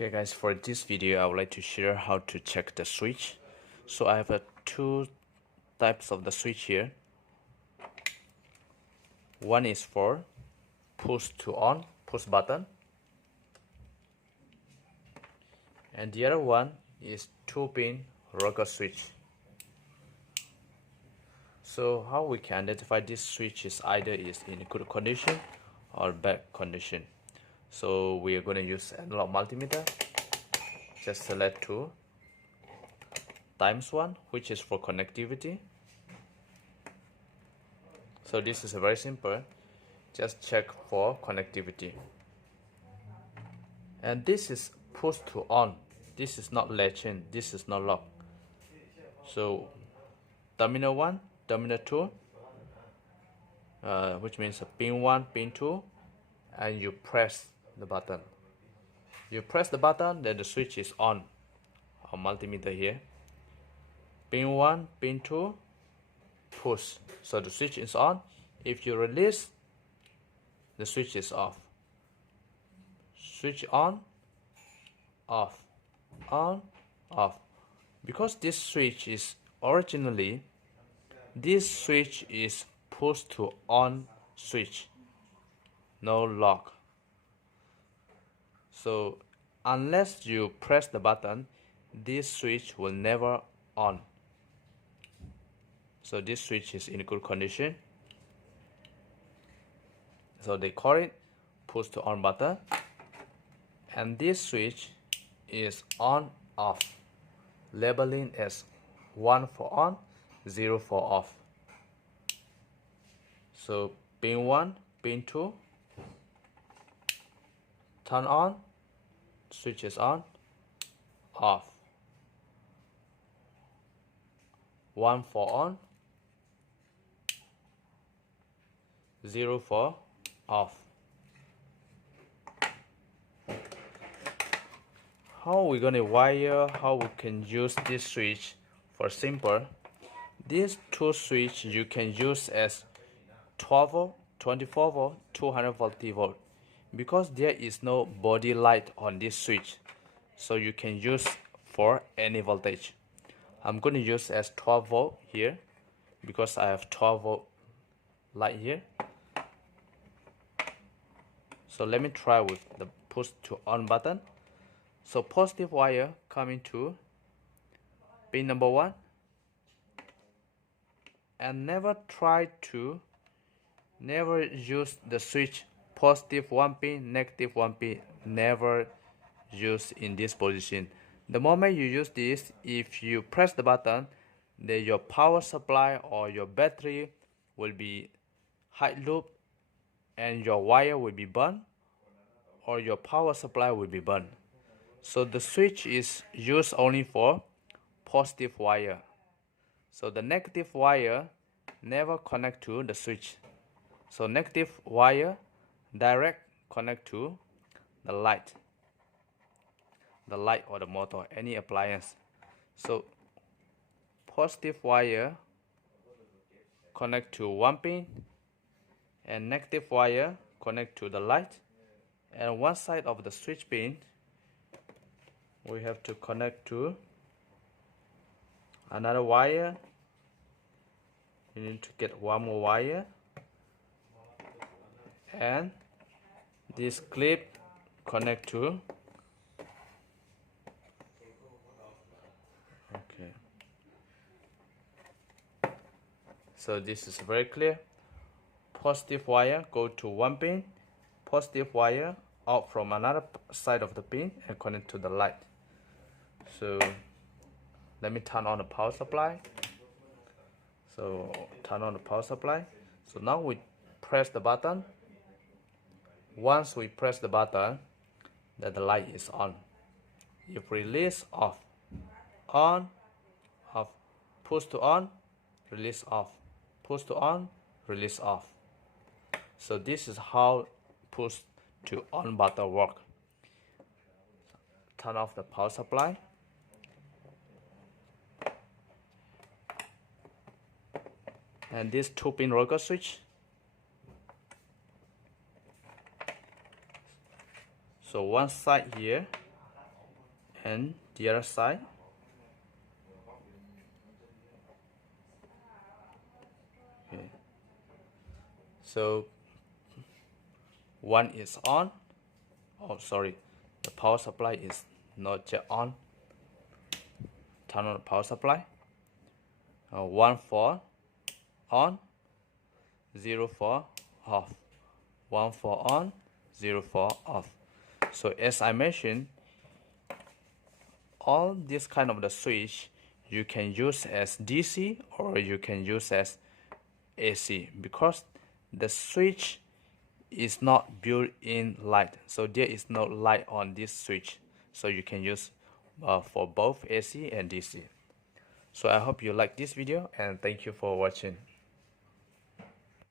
Okay guys, for this video I would like to share how to check the switch. So I have two types of the switch here. One is for push to on, push button, and the other one is 2-pin rocker switch. So how we can identify this switch is either is in good condition or bad condition. So we are going to use analog multimeter. Just select 2 times 1, which is for connectivity. So this is very simple. Just check for connectivity. And this is push to on. This is not latch in. This is not lock. So terminal 1, terminal 2, which means pin 1, pin 2, and you press the button. You press the button, then the switch is on multimeter here. Pin 1, pin 2, push. So the switch is on. If you release, the switch is off. Switch on, off, on, off. Because this switch is originally, this switch is push to on switch, no lock. So unless you press the button, this switch will never on. So this switch is in good condition. So they call it push to on button. And this switch is on off, labeling as 1 for on, 0 for off. So pin 1, pin 2, turn on, switch is on, off. 1 for on, 0 for off. How we gonna wire, how we can use this switch? For simple, these two switch you can use as 12 volt, 24 volt, 240 volt, because there is no body light on this switch, so you can use for any voltage. I'm going to use as 12 volt here because I have 12 volt light here. So let me try with the push to on button. So positive wire coming to pin number 1, and never use the switch positive 1 pin, negative 1 pin. Never use in this position. The moment you use this, if you press the button, then your power supply or your battery will be high loop and your wire will be burned, or your power supply will be burned. So the switch is used only for positive wire. So the negative wire never connect to the switch. So negative wire direct connect to the light or the motor, any appliance. So positive wire connect to 1 pin, and negative wire connect to the light. And one side of the switch pin we have to connect to another wire. You need to get one more wire, and this clip connect to. Okay, so this is very clear. Positive wire go to 1 pin, positive wire out from another side of the pin and connect to the light. So let me turn on the power supply. So turn on the power supply. So now we press the button. Once we press the button, then the light is on. If release, off, on, off, push to on, release, off, push to on, release, off. So this is how push to on button work. Turn off the power supply. And this 2-pin rocker switch. So one side here and the other side. Okay. So one is on. Oh, sorry, the power supply is not yet on. Turn on the power supply. 1 for on, 0 for off. 1 for on, 0 for off. So as I mentioned, all this kind of the switch you can use as DC or you can use as AC, because the switch is not built-in light, so there is no light on this switch, so you can use for both AC and DC. So I hope you like this video and thank you for watching.